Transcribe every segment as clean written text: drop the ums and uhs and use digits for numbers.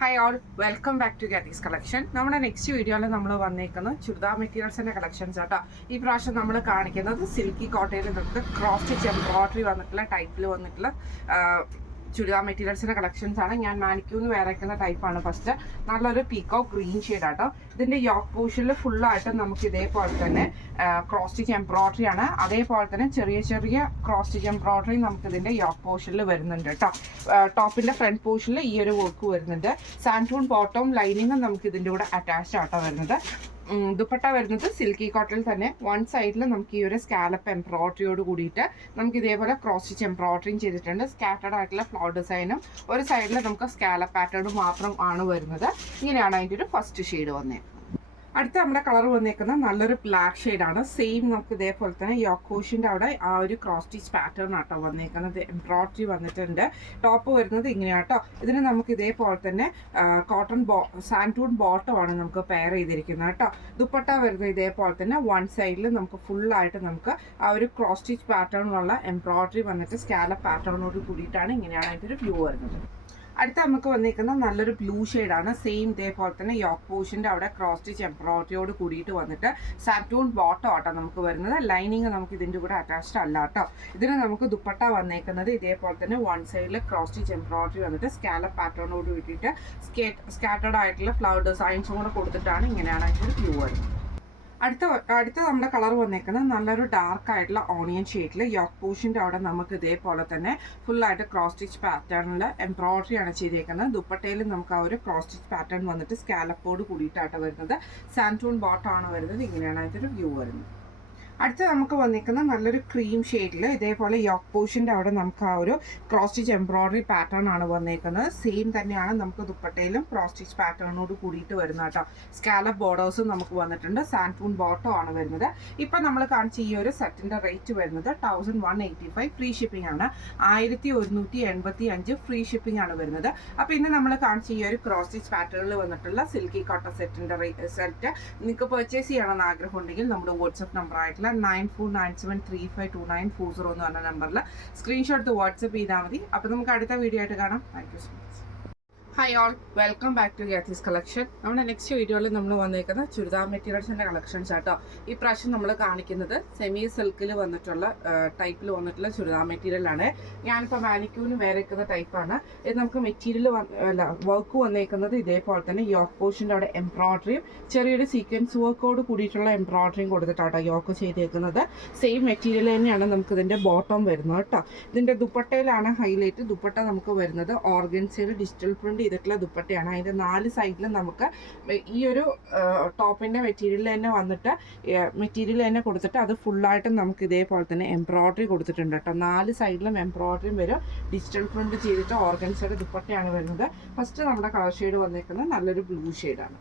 Hi all, welcome back to Gatty's collection. നമ്മുടെ next വീഡിയോയിൽ നമ്മൾ വന്നേക്കുന്നത് ചുരിദാർ മെറ്റീരിയൽസിൻ്റെ കളക്ഷൻസ് ആട്ടോ. ഈ പ്രാവശ്യം നമ്മൾ കാണിക്കുന്നത് സിൽക്കി കോട്ടയിൽ നമുക്ക് ക്രോസ് സ്റ്റിച്ച് എംബ്രോയിഡറി വന്നിട്ടുള്ള ടൈപ്പിൽ വന്നിട്ടുള്ള ചുരിദാർ മെറ്റീരിയൽസിൻ്റെ കളക്ഷൻസ് ആണ്. ഞാൻ മാനിക്യൂന്ന് വേറെക്കുന്ന ടൈപ്പാണ്. ഫസ്റ്റ് നല്ലൊരു പീക്കോ ഗ്രീൻ ഷെയ്ഡ് ആട്ടോ. ഇതിൻ്റെ യോക്ക് പോർഷനിൽ ഫുള്ളായിട്ട് നമുക്ക് ഇതേപോലെ തന്നെ ക്രോസ് സ്റ്റിച്ച് എംബ്രോയിഡറി ആണ്. അതേപോലെ തന്നെ ചെറിയ ചെറിയ ക്രോസ് സ്റ്റിച്ച് എംബ്രോയിഡറി നമുക്ക് ഇതിൻ്റെ യോക്ക് പോർഷനിൽ വരുന്നുണ്ട് കേട്ടോ. ടോപ്പിൻ്റെ ഫ്രണ്ട് പോർഷനിൽ ഈ ഒരു വർക്ക് വരുന്നുണ്ട്. സാൻഡൂൺ ബോട്ടം ലൈനിങ്ങും നമുക്ക് ഇതിൻ്റെ കൂടെ അറ്റാച്ച്ഡ് ആട്ടോ വരുന്നത്. ദുപ്പട്ട വരുന്നത് സിൽക്കി കോട്ടണിൽ തന്നെ വൺ സൈഡിൽ നമുക്ക് ഈ ഒരു സ്കാലപ്പ് എംബ്രോയിഡറിയോട് കൂടിയിട്ട് നമുക്ക് ഇതേപോലെ ക്രോസ് സ്റ്റിച്ച് എംബ്രോയിഡറിയും ചെയ്തിട്ടുണ്ട്. സ്കാറ്റേഡ് ആയിട്ടുള്ള ഫ്ലവർ ഡിസൈനും ഒരു സൈഡിൽ നമുക്ക് സ്കാലപ്പ് പാറ്റേണും മാത്രം ആണ് വരുന്നത്. ഇങ്ങനെയാണ് അതിൻ്റെ ഒരു ഫസ്റ്റ് ഷെയ്ഡ് വന്നത്. അടുത്ത നമ്മുടെ കളർ വന്നേക്കുന്നത് നല്ലൊരു ബ്ലാക്ക് ഷെയ്ഡാണ്. സെയിം നമുക്ക് ഇതേപോലെ തന്നെ യോക്കോഷിൻ്റെ അവിടെ ആ ഒരു ക്രോസ് സ്റ്റിച്ച് പാറ്റേൺ ആട്ടോ വന്നേക്കുന്നത്. എംബ്രോയിഡറി വന്നിട്ടുണ്ട്. ടോപ്പ് വരുന്നത് ഇങ്ങനെയാട്ടോ. ഇതിന് നമുക്ക് ഇതേപോലെ തന്നെ കോട്ടൺ സാൻഡൂൺ ബോട്ടമാണ് നമുക്ക് പെയർ ചെയ്തിരിക്കുന്നത് കേട്ടോ. ദുപ്പട്ട വരുന്നത് ഇതേപോലെ തന്നെ വൺ സൈഡിൽ നമുക്ക് ഫുള്ളായിട്ട് നമുക്ക് ആ ഒരു ക്രോസ് സ്റ്റിച്ച് പാറ്റേണിലുള്ള എംബ്രോയിഡറി വന്നിട്ട് സ്കാലപ്പ് പാറ്റേണോട് കൂടിയിട്ടാണ് ഇങ്ങനെയാണ് അതിൻ്റെ ഒരു വ്യൂ വരുന്നത്. അടുത്ത നമുക്ക് വന്നിരിക്കുന്ന നല്ലൊരു ബ്ലൂ ഷെയ്ഡാണ്. സെയിം ഇതേപോലെ തന്നെ യോക്ക് പോർഷൻ്റെ അവിടെ ക്രോസ് സ്റ്റിച്ച് എംബ്രോയിഡറിയോട് കൂടിയിട്ട് വന്നിട്ട് സാറ്റൂൺ ബോട്ടം ആട്ടോ നമുക്ക് വരുന്നത്. ലൈനിങ് നമുക്ക് ഇതിൻ്റെ കൂടെ അറ്റാച്ച്ഡ് അല്ല കേട്ടോ. ഇതിന് നമുക്ക് ദുപ്പട്ട വന്നേക്കുന്നത് ഇതേപോലെ തന്നെ വൺ സൈഡിൽ ക്രോസ് സ്റ്റിച്ച് എംബ്രോയിഡറി വന്നിട്ട് സ്കാലപ്പ് പാറ്റേണോട് കൂടിയിട്ട് സ്കാറ്റേഡ് ആയിട്ടുള്ള ഫ്ലവർ ഡിസൈൻസും കൂടെ കൊടുത്തിട്ടാണ് ഇങ്ങനെയാണ് അതിൻ്റെ വ്യൂ വരുന്നത്. അടുത്ത നമ്മുടെ കളർ വന്നേക്കുന്നത് നല്ലൊരു ഡാർക്ക് ആയിട്ടുള്ള ഓണിയൻ ഷെയ്ഡിൽ യോക്ക് പോർഷൻ്റെ അവിടെ നമുക്ക് ഇതേപോലെ തന്നെ ഫുള്ളായിട്ട് ക്രോസ് സ്റ്റിച്ച് പാറ്റേണിൽ എംബ്രോയിഡറി ആണ് ചെയ്തേക്കുന്നത്. ദുപ്പട്ടയിൽ നമുക്ക് ആ ഒരു ക്രോസ് സ്റ്റിച്ച് പാറ്റേൺ വന്നിട്ട് സ്കാലപ്പോട് കൂടിയിട്ടാണ് വരുന്നത്. സാൻഡൂൺ ബോട്ടം ആണ് വരുന്നത്. ഇങ്ങനെയാണ് അതിൻ്റെ വ്യൂ വരുന്നത്. അടുത്ത നമുക്ക് വന്നിരിക്കുന്ന നല്ലൊരു ക്രീം ഷെയ്ഡിൽ ഇതേപോലെ യോക്ക് പോർഷൻ്റെ അവിടെ നമുക്ക് ആ ഒരു ക്രോസ് സ്റ്റിച്ച് എംബ്രോയിഡറി പാറ്റേൺ ആണ് വന്നേക്കുന്നത്. സെയിം തന്നെയാണ് നമുക്ക് ദുപ്പട്ടയിലും ക്രോസ് സ്റ്റിച്ച് പാറ്റേണോട് കൂടിയിട്ട് വരുന്നത് കേട്ടോ. സ്കാലപ്പ് ബോർഡേഴ്സും നമുക്ക് വന്നിട്ടുണ്ട്. സാൻഡൂൺ ബോട്ടം ആണ് വരുന്നത്. ഇപ്പം നമ്മൾ കാണിച്ച ഈ ഒരു സെറ്റിൻ്റെ റേറ്റ് വരുന്നത് 1185 ഫ്രീ ഷിപ്പിംഗ് ആണ്. 1175 ഫ്രീ ഷിപ്പിംഗ് ആണ് വരുന്നത്. അപ്പോൾ ഇന്ന് നമ്മൾ കാണിച്ച ഈ ഒരു ക്രോസ് സ്റ്റിച്ച് പാറ്റേണിൽ വന്നിട്ടുള്ള സിൽക്കി കോട്ടൺ സെറ്റിൻ്റെ സെറ്റ് നിങ്ങൾക്ക് പർച്ചേസ് ചെയ്യണമെന്ന് ആഗ്രഹം ഉണ്ടെങ്കിൽ നമ്മുടെ വാട്സപ്പ് നമ്പർ ആയിട്ടുള്ള 9497352940 എന്ന് പറഞ്ഞ നമ്പറിൽ സ്ക്രീൻഷോട്ട് വാട്സപ്പ് ചെയ്താൽ മതി. അപ്പോൾ നമുക്ക് അടുത്ത വീഡിയോ ആയിട്ട് കാണാം. Thank you so much. Hi all, welcome back to Gatty's collection. നമ്മുടെ നെക്സ്റ്റ് വീഡിയോയിൽ നമ്മൾ വന്നേക്കുന്ന ചുരിദാർ മെറ്റീരിയൽസിൻ്റെ കളക്ഷൻസ് ആട്ടോ. ഈ പ്രാവശ്യം നമ്മൾ കാണിക്കുന്നത് സെമി സിൽക്കിൽ വന്നിട്ടുള്ള ടൈപ്പിൽ വന്നിട്ടുള്ള ചുരിദാർ മെറ്റീരിയലാണ്. ഞാനിപ്പോൾ മാനിക്യൂന് വേറെക്കുന്ന ടൈപ്പാണ്. ഇത് നമുക്ക് മെറ്റീരിയൽ വർക്ക് വന്നേക്കുന്നത് ഇതേപോലെ തന്നെ യോക്ക് പോർഷൻ്റെ അവിടെ എംബ്രോയിഡറിയും ചെറിയൊരു സീക്വൻസ് വർക്കോട് കൂടിയിട്ടുള്ള എംബ്രോയിഡറിയും കൊടുത്തിട്ടാട്ടോ യോക്ക് ചെയ്തേക്കുന്നത്. സെയിം മെറ്റീരിയൽ തന്നെയാണ് നമുക്ക് ഇതിൻ്റെ ബോട്ടം വരുന്നത് കേട്ടോ. ഇതിൻ്റെ ദുപ്പട്ടയിലാണ് ഹൈലൈറ്റ്. ദുപ്പട്ട നമുക്ക് വരുന്നത് ഓർഗൻസയിൽ ഡിജിറ്റൽ പ്രിന്റ് ചെയ്തിട്ടുള്ള ദുപ്പട്ടയാണ്. അതിൻ്റെ 4 സൈഡിലും നമുക്ക് ഈ ഒരു ടോപ്പിൻ്റെ മെറ്റീരിയൽ തന്നെ വന്നിട്ട് മെറ്റീരിയൽ തന്നെ കൊടുത്തിട്ട് അത് ഫുള്ളായിട്ട് നമുക്ക് ഇതേപോലെ തന്നെ എംബ്രോയിഡറി കൊടുത്തിട്ടുണ്ട് കേട്ടോ. 4 സൈഡിലും എംബ്രോയിഡറിയും വരും. ഡിജിറ്റൽ പ്രിന്റ് ചെയ്തിട്ട് ഓർഗൻസയുടെ ദുപ്പട്ടയാണ് വരുന്നത്. ഫസ്റ്റ് നമ്മുടെ കളർ ഷെയ്ഡ് വന്നേക്കുന്നത് നല്ലൊരു ബ്ലൂ ഷെയ്ഡാണ്.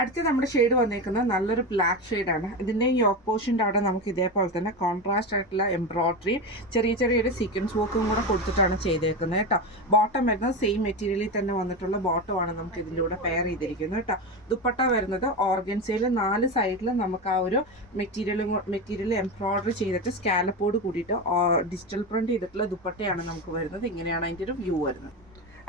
അടുത്ത് നമ്മുടെ ഷെയ്ഡ് വന്നേക്കുന്നത് നല്ലൊരു ബ്ലാക്ക് ഷെയ്ഡാണ്. ഇതിൻ്റെ യോക്ക് പോർഷൻ്റെ അവിടെ നമുക്ക് ഇതേപോലെ തന്നെ കോൺട്രാസ്റ്റ് ആയിട്ടുള്ള എംബ്രോയിഡറിയും ചെറിയൊരു സീക്വൻസ് വർക്കും കൂടെ കൊടുത്തിട്ടാണ് ചെയ്തേക്കുന്നത് കേട്ടോ. ബോട്ടം വരുന്നത് സെയിം മെറ്റീരിയലിൽ തന്നെ വന്നിട്ടുള്ള ബോട്ടമാണ് നമുക്ക് ഇതിൻ്റെ കൂടെ പെയർ ചെയ്തിരിക്കുന്നത് കേട്ടോ. ദുപ്പട്ട വരുന്നത് ഓർഗൻസയിൽ 4 സൈഡിൽ നമുക്ക് ആ ഒരു മെറ്റീരിയൽ എംബ്രോയിഡറി ചെയ്തിട്ട് സ്കാലപ്പോട് കൂടിയിട്ട് ഡിജിറ്റൽ പ്രിന്റ് ചെയ്തിട്ടുള്ള ദുപ്പട്ടയാണ് നമുക്ക് വരുന്നത്. ഇങ്ങനെയാണ് അതിൻ്റെ ഒരു വ്യൂ വരുന്നത്.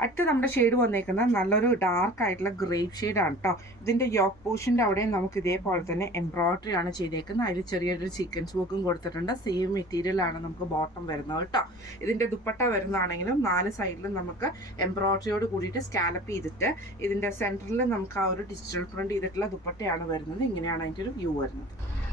അടുത്ത് നമ്മുടെ ഷെയ്ഡ് വന്നേക്കുന്നത് നല്ലൊരു ഡാർക്ക് ആയിട്ടുള്ള ഗ്രേപ്പ് ഷെയ്ഡാണ് കേട്ടോ. ഇതിൻ്റെ യോക്ക് പോർഷൻ്റെ അവിടെയും നമുക്ക് ഇതേപോലെ തന്നെ എംബ്രോയിഡറി ആണ് ചെയ്തേക്കുന്നത്. അതിൽ ചെറിയൊരു സീക്വൻസ് വർക്കും കൊടുത്തിട്ടുണ്ട്. സെയിം മെറ്റീരിയലാണ് നമുക്ക് ബോട്ടം വരുന്നത് കേട്ടോ. ഇതിൻ്റെ ദുപ്പട്ട വരുന്നതാണെങ്കിലും 4 സൈഡിലും നമുക്ക് എംബ്രോയിഡറിയോട് കൂടിയിട്ട് സ്കാലപ്പ് ചെയ്തിട്ട് ഇതിൻ്റെ സെൻറ്ററിൽ നമുക്ക് ആ ഒരു ഡിജിറ്റൽ പ്രിന്റ് ചെയ്തിട്ടുള്ള ദുപ്പട്ടയാണ് വരുന്നത്. ഇങ്ങനെയാണ് അതിൻ്റെ ഒരു വ്യൂ വരുന്നത്.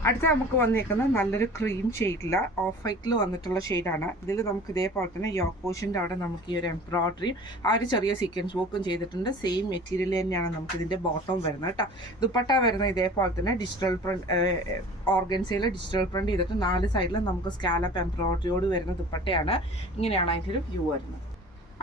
അടുത്ത നമുക്ക് വന്നേക്കുന്നത് നല്ലൊരു ക്രീം ഷെയ്ഡിൽ ഓഫ് വൈറ്റിൽ വന്നിട്ടുള്ള ഷെയ്ഡാണ്. ഇതിൽ നമുക്ക് ഇതേപോലെ തന്നെ യോക്ക് പോർഷൻ്റെ അവിടെ നമുക്ക് ഈ ഒരു എംബ്രോയിഡറിയും ആ ഒരു ചെറിയ സീക്വൻസ് വർക്കും ചെയ്തിട്ടുണ്ട്. സെയിം മെറ്റീരിയൽ തന്നെയാണ് നമുക്ക് ഇതിൻ്റെ ബോട്ടം വരുന്നത് കേട്ടോ. ദുപ്പട്ട വരുന്നത് ഇതേപോലെ തന്നെ ഡിജിറ്റൽ പ്രിന്റ് ഓർഗൻസയിൽ ഡിജിറ്റൽ പ്രിന്റ് ചെയ്തിട്ട് 4 സൈഡിലും നമുക്ക് സ്കാലപ്പ് എംബ്രോയിഡറിയോട് വരുന്ന ദുപ്പട്ടയാണ്. ഇങ്ങനെയാണ് അതിൻ്റെ ഒരു വ്യൂ വരുന്നത്.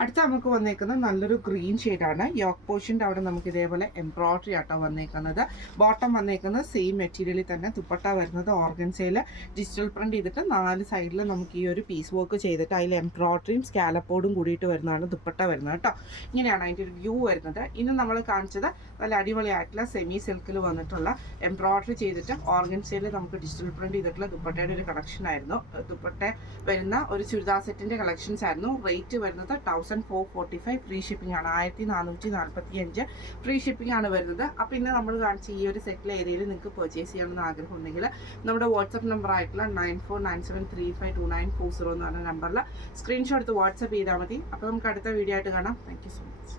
അടുത്ത നമുക്ക് വന്നേക്കുന്നത് നല്ലൊരു ഗ്രീൻ ഷെയ്ഡാണ്. യോക്ക് പോർഷൻ്റെ അവിടെ നമുക്ക് ഇതേപോലെ എംബ്രോയിഡറി ആട്ടോ വന്നേക്കുന്നത്. ബോട്ടം വന്നേക്കുന്നത് സെയിം മെറ്റീരിയലിൽ തന്നെ. ദുപ്പട്ട വരുന്നത് ഓർഗൻസയിൽ ഡിജിറ്റൽ പ്രിന്റ് ചെയ്തിട്ട് 4 സൈഡിൽ നമുക്ക് ഈ ഒരു പീസ് വർക്ക് ചെയ്തിട്ട് അതിൽ എംബ്രോയിഡറിയും സ്കാലപ്പോടും കൂടിയിട്ട് വരുന്നതാണ് ദുപ്പട്ട വരുന്നത് കേട്ടോ. ഇങ്ങനെയാണ് അതിൻ്റെ ഒരു വ്യൂ വരുന്നത്. ഇന്ന് നമ്മൾ കാണിച്ചത് നല്ല അടിപൊളിയായിട്ടുള്ള സെമി സിൽക്കിൽ വന്നിട്ടുള്ള എംബ്രോയിഡറി ചെയ്തിട്ട് ഓർഗൻസയിൽ നമുക്ക് ഡിജിറ്റൽ പ്രിന്റ് ചെയ്തിട്ടുള്ള ദുപ്പട്ടയുടെ ഒരു കളക്ഷൻ ആയിരുന്നു. ദുപ്പട്ട വരുന്ന ഒരു ചുരിദാർ സെറ്റിൻ്റെ കളക്ഷൻസ് ആയിരുന്നു. റേറ്റ് വരുന്നത് 1445 ഫ്രീ ഷിപ്പിംഗ് ആണ്. 1445 ഫ്രീ ഷിപ്പിംഗ് ആണ് വരുന്നത്. അപ്പോൾ ഇന്ന് നമ്മൾ കാണിച്ച ഈ ഒരു സെറ്റിൽ ഏതെങ്കിലും നിങ്ങൾക്ക് പർച്ചേസ് ചെയ്യണമെന്ന് ആഗ്രഹം ഉണ്ടെങ്കിൽ നമ്മുടെ വാട്സപ്പ് നമ്പർ ആയിട്ടുള്ള 9497352940 എന്ന് പറഞ്ഞ നമ്പറിൽ സ്ക്രീൻഷോട്ട് എടുത്ത് വാട്സപ്പ് ചെയ്താൽ മതി. അപ്പോൾ നമുക്ക് അടുത്ത വീഡിയോ ആയിട്ട് കാണാം. Thank you so much.